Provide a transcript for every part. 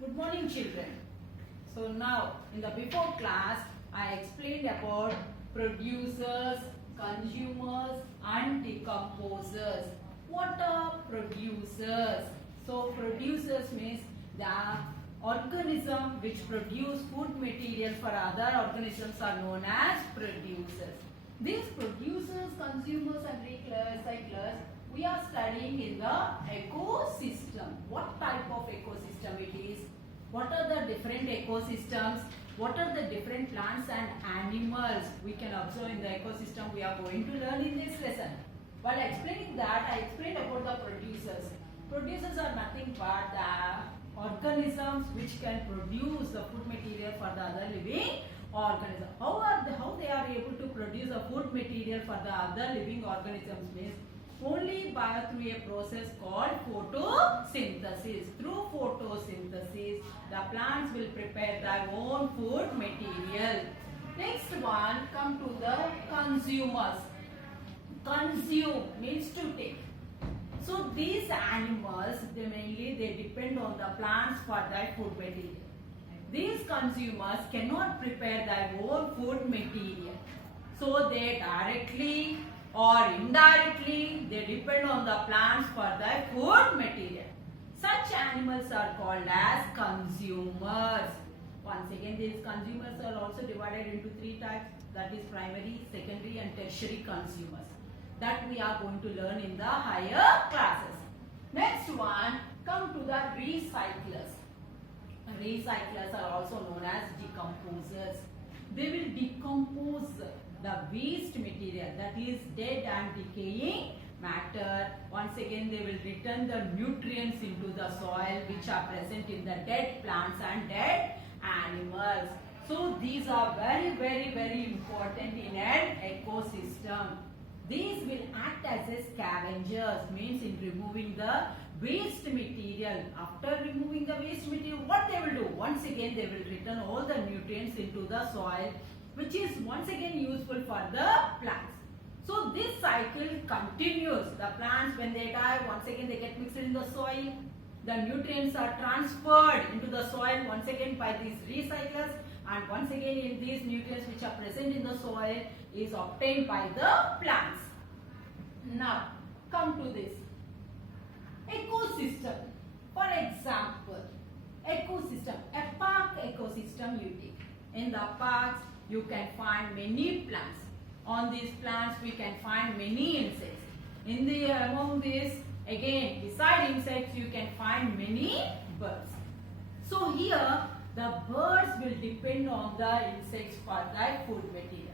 Good morning, children. So now in the before class I explained about producers, consumers and decomposers. What are producers? So producers means the organism which produce food material for other organisms are known as producers. These producers, consumers and recyclers we are studying in the ecosystem. What type of ecosystem it is? What are the different ecosystems? What are the different plants and animals we can observe in the ecosystem we are going to learn in this lesson. While explaining that, I explained about the producers. Producers are nothing but the organisms which can produce the food material for the other living organism. How they are able to produce a food material for the other living organisms means only through a process called photosynthesis. Through photosynthesis, the plants will prepare their own food material. Next one, come to the consumers. Consume means to take. So these animals, they depend on the plants for their food material. These consumers cannot prepare their own food material. So they directly or indirectly they depend on the plants for their food material. Such animals are called as consumers. Once again, these consumers are also divided into three types, that is primary, secondary and tertiary consumers. That we are going to learn in the higher classes. Next one, come to the recyclers. Recyclers are also known as decomposers. They will decompose the waste material, that is dead and decaying matter. Once again, they will return the nutrients into the soil which are present in the dead plants and dead animals. So these are very important in an ecosystem. These will act as a scavengers, means in removing the waste material. After removing the waste material, what they will do? Once again, they will return all the nutrients into the soil, which is once again useful for the plants. So this cycle continues. The plants, when they die, once again they get mixed in the soil. The nutrients are transferred into the soil once again by these recyclers, and once again in these nutrients which are present in the soil is obtained by the plants. Now come to this ecosystem. For example, ecosystem, a park ecosystem you take. In the parks you can find many plants. On these plants we can find many insects. Among these, again, beside insects you can find many birds. So here the birds will depend on the insects for their food material.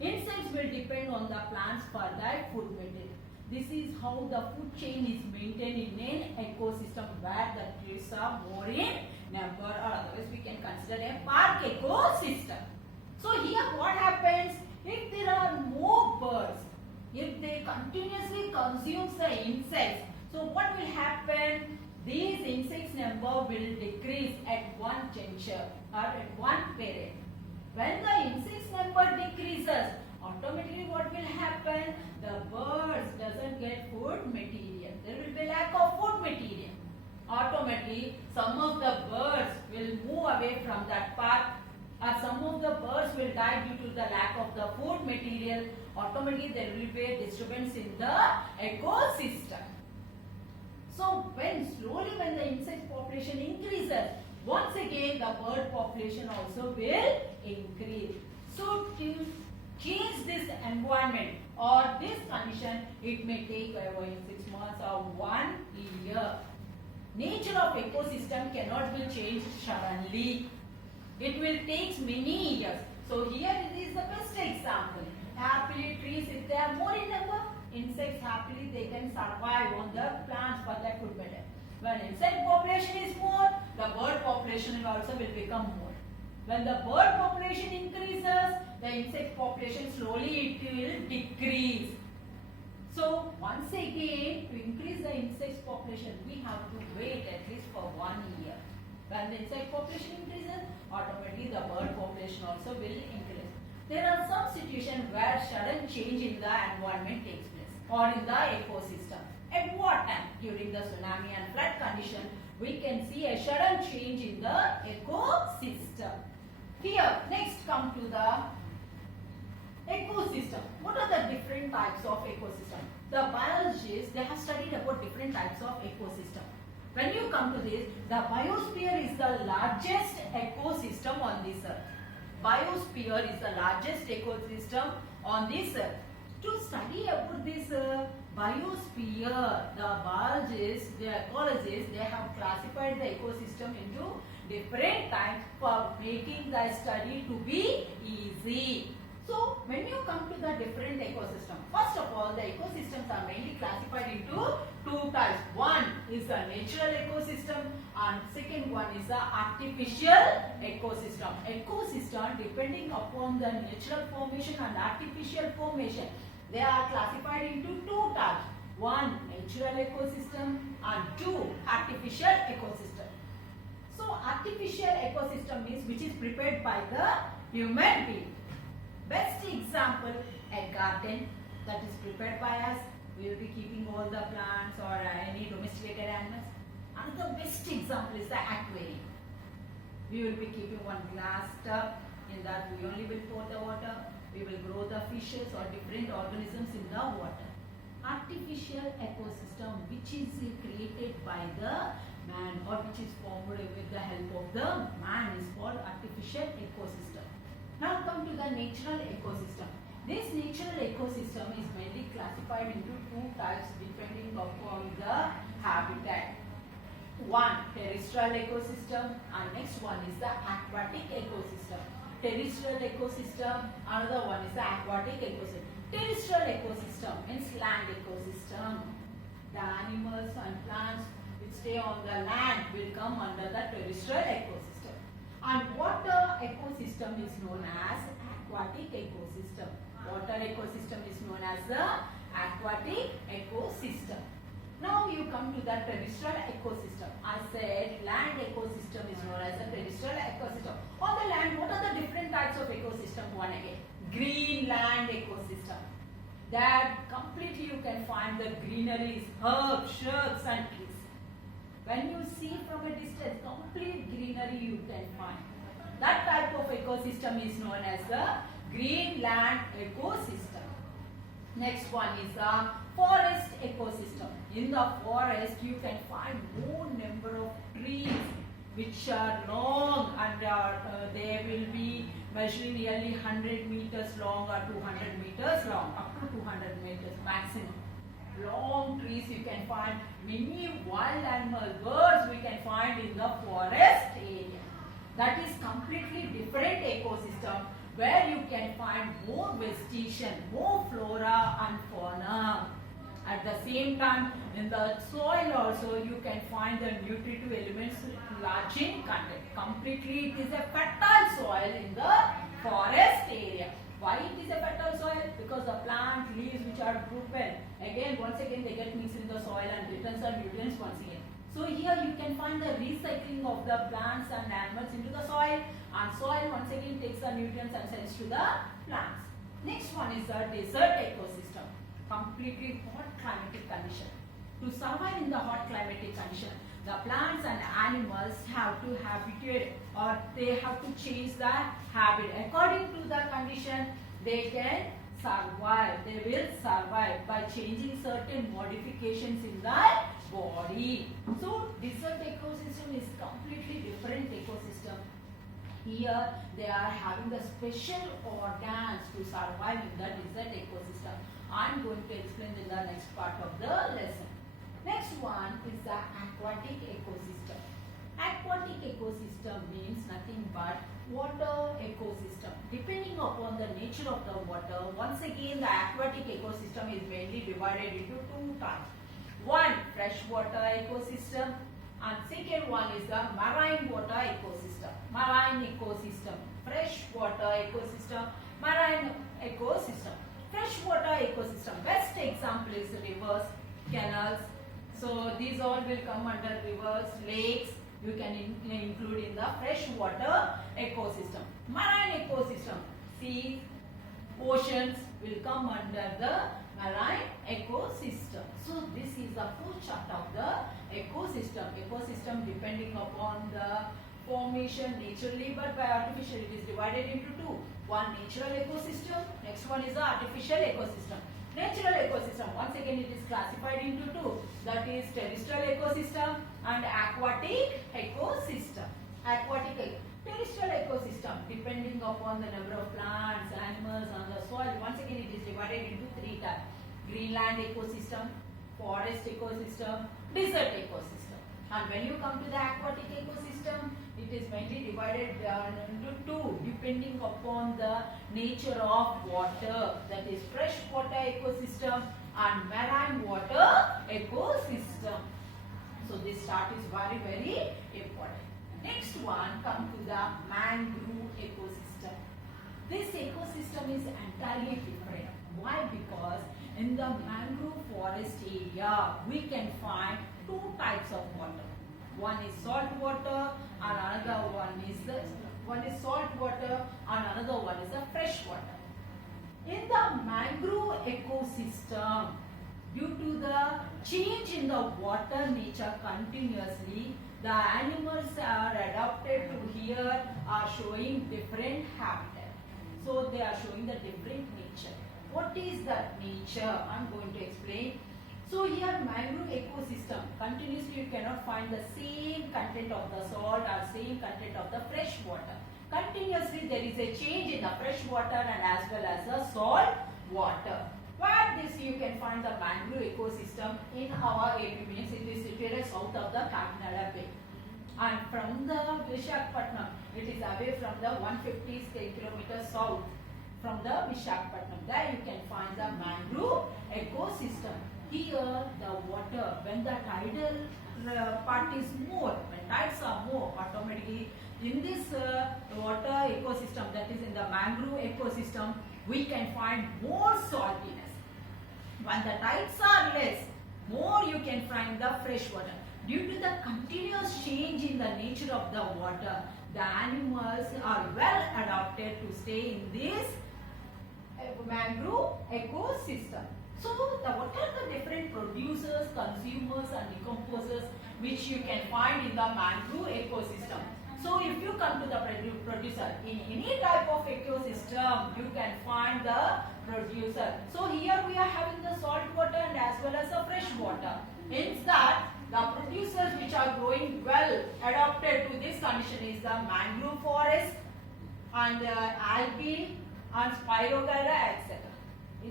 Insects will depend on the plants for their food material. This is how the food chain is maintained in an ecosystem where the trees are more in number, or otherwise we can consider a park ecosystem. So here what happens, if there are more birds, if they continuously consume the insects, so what will happen? These insects number will decrease at one juncture or at one period. When the insects number decreases, automatically what will happen? The birds doesn't get food material. There will be lack of food material. Automatically some of the birds will move away from that park, or some of the birds will die due to the lack of the food material. Automatically there will be a disturbance in the ecosystem. So when the insect population increases, once again the bird population also will increase. So to change this environment or this condition, it may take 6 months or 1 year. Nature of ecosystem cannot be changed suddenly. It will take many years. So here it is the best example. Happily trees, if they are more in number, insects happily they can survive on the plants for their food material. When insect population is more, the bird population also will become more. When the bird population increases, the insect population slowly it will decrease. So once again, to increase the insect population, we have to wait at least for 1 year. When the insect population increases, automatically the bird population also will increase. There are some situations where sudden change in the environment takes place or in the ecosystem. At what time? During the tsunami and flood condition, we can see a sudden change in the ecosystem. Here, next come to the ecosystem. What are the different types of ecosystem? The biologists, they have studied about different types of ecosystem. When you come to this, the biosphere is the largest ecosystem on this earth. Biosphere is the largest ecosystem on this earth. To study about this biosphere, the biologists, the ecologists, they have classified the ecosystem into different types for making the study to be easy. So, when you come to the different ecosystem, first of all, the ecosystems are mainly classified into two types. One is the natural ecosystem and second one is the artificial ecosystem. Ecosystem, depending upon the natural formation and artificial formation, they are classified into two types. One, natural ecosystem and two, artificial ecosystem. So, artificial ecosystem means which is prepared by the human being. Best example, a garden that is prepared by us. We will be keeping all the plants or any domesticated animals. Another best example is the aquarium. We will be keeping one glass tub. In that we only will pour the water. We will grow the fishes or different organisms in the water. Artificial ecosystem which is created by the man or which is formed with the help of the man is called artificial ecosystem. Now come to the natural ecosystem. This natural ecosystem is mainly classified into two types depending upon the habitat. One, terrestrial ecosystem and next one is the aquatic ecosystem. Terrestrial ecosystem, another one is the aquatic ecosystem. Terrestrial ecosystem means land ecosystem. The animals and plants which stay on the land will come under the terrestrial ecosystem. And water ecosystem is known as aquatic ecosystem. Water ecosystem is known as the aquatic ecosystem. Now you come to the terrestrial ecosystem. I said land ecosystem is known as the terrestrial ecosystem. On the land, what are the different types of ecosystem? One again, green land ecosystem. That completely you can find the greeneries, herbs, shrubs and trees. When you see from a distance, complete greenery you can find. That type of ecosystem is known as the green land ecosystem. Next one is the forest ecosystem. In the forest, you can find more number of trees which are long and they will be measuring nearly 100 meters long or 200 meters long, up to 200 meters maximum. Long trees you can find, many wild animal birds we can find in the forest area. That is completely different ecosystem where you can find more vegetation, more flora and fauna. At the same time, in the soil also you can find the nutritive elements large in content. Completely it is a fertile soil in the forest area. Why it is a fertile soil? Because the plant leaves which are grouped once again they get mixed in the soil and returns the nutrients once again. So here you can find the recycling of the plants and animals into the soil, and soil once again takes the nutrients and sends to the plants. Next one is the desert ecosystem. Completely hot climatic condition. To survive in the hot climatic condition, the plants and animals have to habitate or they have to change the habit. According to the condition, they can survive. They will survive by changing certain modifications in their body. So, desert ecosystem is completely different ecosystem. Here, they are having the special organs to survive in the desert ecosystem. I am going to explain in the next part of the lesson. Next one is the aquatic ecosystem. Aquatic ecosystem means nothing but water ecosystem. Depending upon the nature of the water, once again the aquatic ecosystem is mainly divided into two types. One, freshwater ecosystem, and second one is the marine water ecosystem. Marine ecosystem, freshwater ecosystem, marine ecosystem. Freshwater ecosystem, best example is rivers, canals. So these all will come under rivers, lakes. You can include in the freshwater ecosystem. Marine ecosystem, seas, oceans will come under the marine ecosystem. So this is the full chart of the ecosystem. Ecosystem depending upon the formation naturally but by artificial. It is divided into two. One natural ecosystem, next one is the artificial ecosystem. Natural ecosystem, once again it is classified into two. That is terrestrial ecosystem and aquatic ecosystem. Terrestrial ecosystem, depending upon the number of plants, animals on the soil. Once again it is divided into three types. Greenland ecosystem, forest ecosystem, desert ecosystem. And when you come to the aquatic ecosystem, it is mainly divided into two depending upon the nature of water. That is freshwater ecosystem and marine water ecosystem. So this chart is very, very important. Next one, come to the mangrove ecosystem. This ecosystem is entirely different. Why? Because in the mangrove forest area, we can find two types of water. One is salt water and another one is salt water and another one is a fresh water. In the mangrove ecosystem, due to the change in the water nature continuously, the animals are adapted to here are showing different habitat. So they are showing the different nature. What is that nature? I am going to explain. So here mangrove ecosystem, continuously you cannot find the same content of the salt or same content of the fresh water. Continuously there is a change in the fresh water and as well as the salt water. Where this you can find the mangrove ecosystem in our AP, means it is situated south of the Kakinada Bay. And from the Visakhapatnam, it is away from the 150 kilometers south from the Visakhapatnam. There you can find the mangrove ecosystem. Here the water, when the tidal part is more, when tides are more, automatically in this water ecosystem, that is in the mangrove ecosystem, we can find more saltiness. When the tides are less, more you can find the fresh water. Due to the continuous change in the nature of the water, the animals are well adapted to stay in this mangrove ecosystem. So, what are the different producers, consumers and decomposers which you can find in the mangrove ecosystem? So, if you come to the producer, in any type of ecosystem, you can find the producer. So, here we are having the salt water and as well as the fresh water. Hence that, the producers which are growing well adapted to this condition is the mangrove forest and algae and Spirogyra, etc.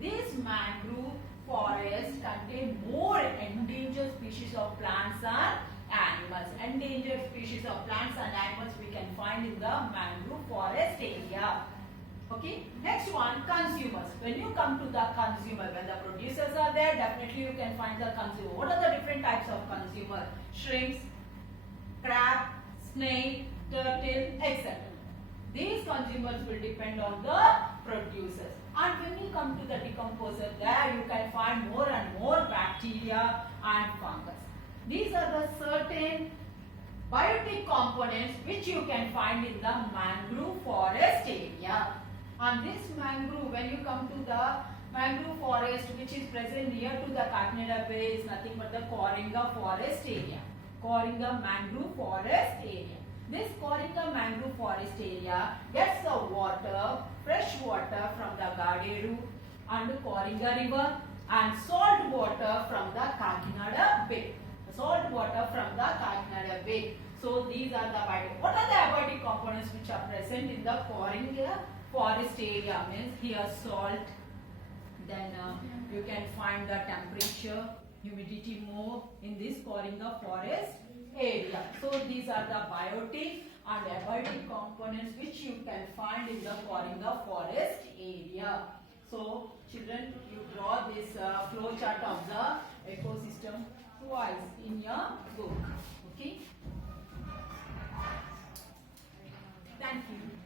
This mangrove forest contain more endangered species of plants and animals. Endangered species of plants and animals we can find in the mangrove forest area. Okay. Next one, consumers. When you come to the consumer, when the producers are there, definitely you can find the consumer. What are the different types of consumer? Shrimps, crab, snake, turtle, etc. These consumers will depend on the producers. And when you come to the decomposer, there you can find more and more bacteria and fungus. These are the certain biotic components which you can find in the mangrove forest area. And this mangrove, when you come to the mangrove forest which is present near to the Kakinada Bay, is nothing but the Coringa forest area. Coringa mangrove forest area. This Coringa mangrove forest area gets the water, fresh water from the Gaderu and Coringa river and salt water from the Kakinada Bay. Salt water from the Kakinada Bay. So these are the abiotic. What are the abiotic components which are present in the Coringa forest area? Means here salt, then you can find the temperature, humidity more in this Coringa forest area. So these are the biotic and abiotic components which you can find in the Coringa forest area. So children, you draw this flow chart of the ecosystem twice in your book. Okay. Thank you.